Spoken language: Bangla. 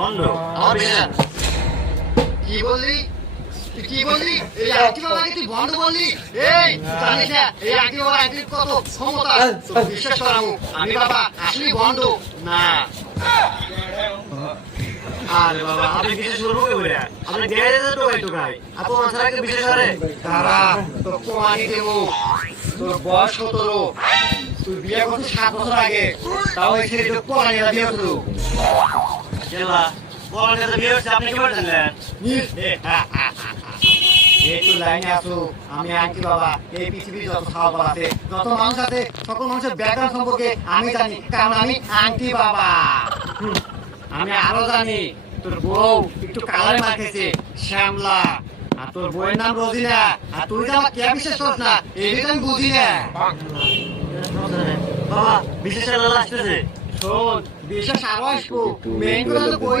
বন্ধ আমার বিশ্বাস। কি বললি তুই? কি বললি? এই আংটি বাবাকে তুই বন্ধ বললি? এই জানিস না এই আংটি বাবা আংটির কত ক্ষমতা? তোর বিশ্বাস করাবো আমি বাবা আসলে বন্ধ না। আরে বাবা আপনি বিশ্বাস করবো কি করে? আপনি গেলে তো টোকাই টোকাই আপু মাছারাকে বিশ্বাস করে তারা তোর প্রমাণই দেবো। তোর বয়স 17, তুই বিয়ে করছিস 7 বছর আগে, তাও এই ছেলে তো পড়া নিয়ে বিয়ে করলো। কেলা বলেন কাছে বিয়ে হচ্ছে আপনি কি বলছিলেন? একটু লাইনে আসো। আমি আংটি বাবা এই পৃথিবীর যত খাবার আছে, যত মানুষ আছে, সকল মানুষের ব্যাকগ্রাউন্ড সম্পর্কে আমি জানি, কারণ আমি আংটি বাবা। আমি আরো জানি তোর বউ একটু কালারে মাখেছে শ্যামলা, আর তোর বউয়ের নাম রোজিনা, আর তুই যে আমার কে বিশ্বাস করছ না এটা আমি বুঝি না। বাবা বিশ্বাসের লাল আসতেছে। শোন বিশ্বাস আরো আসবো, মেইন কথা তো বই